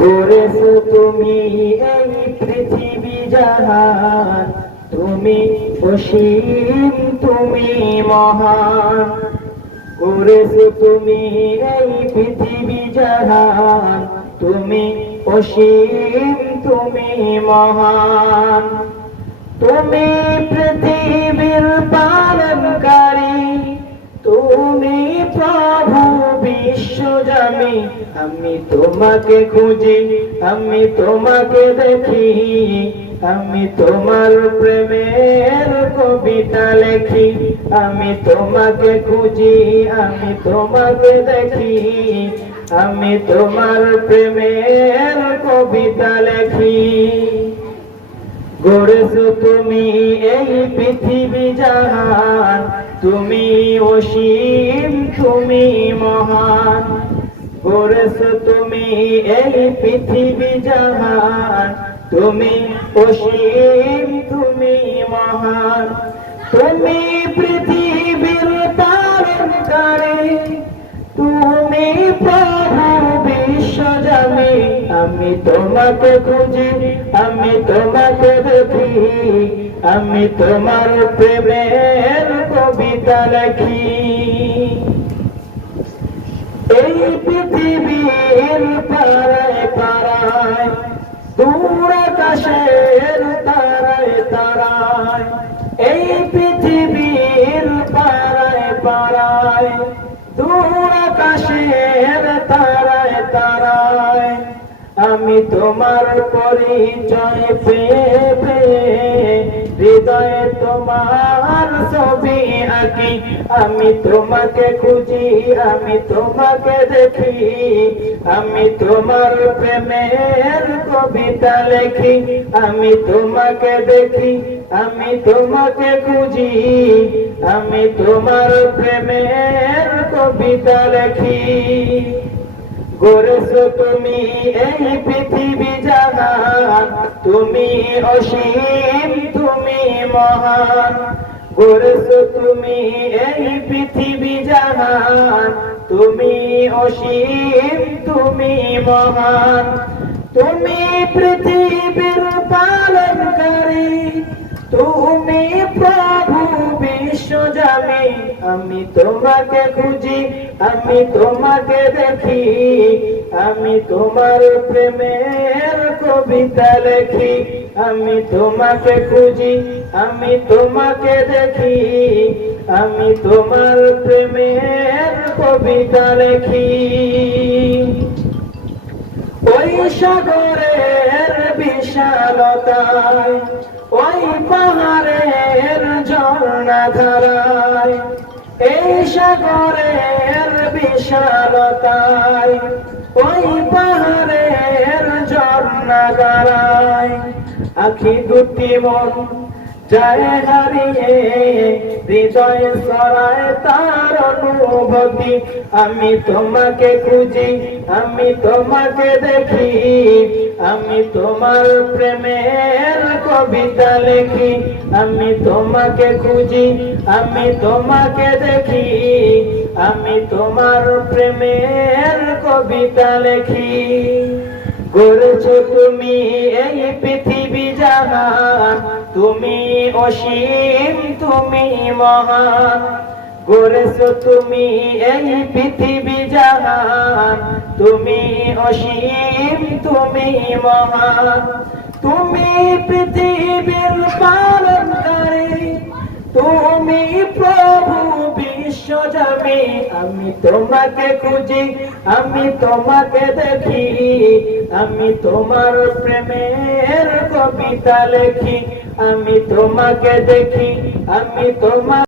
করেছো তুমি এই পৃথিবী জাহান, তুমি অসীম, তুমি মহান। করেছো তুমি এই পৃথিবী জাহান, তুমি অসীম, তুমি মহান। তুমি পৃথিবীর পালনকারী, তুমি প্রভু বিশ্বজামি। আমি তোমাকে খুঁজি, আমি তোমাকে দেখি, আমি তোমার প্রেমের কবিতা লেখি। আমি তোমাকে খুঁজি, আমি তোমাকে দেখি, আমি তোমার প্রেমের কবিতা লেখি। গড়েছো তুমি এই পৃথিবী জাহান, তুমি অসীম, তুমি মহান। গড়েছো তুমি এই পৃথিবী জাহান, তুমি অসীম, তুমি মহান। তুমি পৃথিবীর পালনকারী, তুমি প্রভু বিশ্বজামি। আমি তোমাকে খুঁজি, আমি তোমাকে দেখি, আমি তোমার প্রেমের কবিতা লেখি। এই পৃথিবীর পাড়ায় পাড়ায়, দূর আকাশের তারায় তারায়, এই পৃথিবীর পাড়ায় পাড়ায়, দূর আকাশের তারায় তারায়, আমি তোমার পরিচয় পেয়ে পেয়ে হৃদয়ে তোমার ছবি আঁকি। আমি তোমাকে খুঁজি, আমি তোমাকে দেখি, আমি তোমার প্রেমের কবিতা লেখি। আমি তোমাকে দেখি, আমি তোমাকে খুঁজি, আমি তোমার প্রেমের কবিতা লেখি। গড়েছো তুমি এই পৃথিবী জাহান, তুমি অসীম, তুমি মহান। গড়েছো তুমি এই পৃথিবী জাহান, তুমি অসীম, তুমি মহান। তুমি পৃথিবীর পালনকারী, তুমি প্রভু বিশ্বজামি। আমি তোমাকে খুঁজি, আমি তোমাকে দেখি, আমি তোমার প্রেমের কবিতা লেখি। আমি তোমাকে খুঁজি, আমি তোমাকে দেখি, আমি তোমার প্রেমের কবিতা লেখি। ওই সাগরের বিশালতায়, ওই পাহাড়ের ঝর্ণা ধারায়, এই সাগরের বিশালতায়, ওই পাহাড়ের ঝর্ণা ধারায়, আখি দুটি মন যায় হারিয়ে, হৃদয়ে ছড়ায় তার অনুভূতি। আমি তোমাকে খুঁজি, আমি তোমাকে দেখি, আমি তোমার প্রেমের কবিতা লেখি। আমি তোমাকে খুঁজি, আমি তোমাকে দেখি, আমি তোমার প্রেমের কবিতা লেখি। গড়েছো তুমি এই পৃথিবী জাহান, তুমি অসীম, তুমি মহান। গড়েছো তুমি এই পৃথিবী জাহান, তুমি অসীম, তুমি মহান। তুমি পৃথিবীর পালনকারী, তুমি প্রভু বিশ্বজামি। আমি তোমাকে খুঁজি, আমি তোমাকে দেখি, আমি তোমার প্রেমের কবিতা লেখি। আমি তোমাকে দেখি, আমি তোমার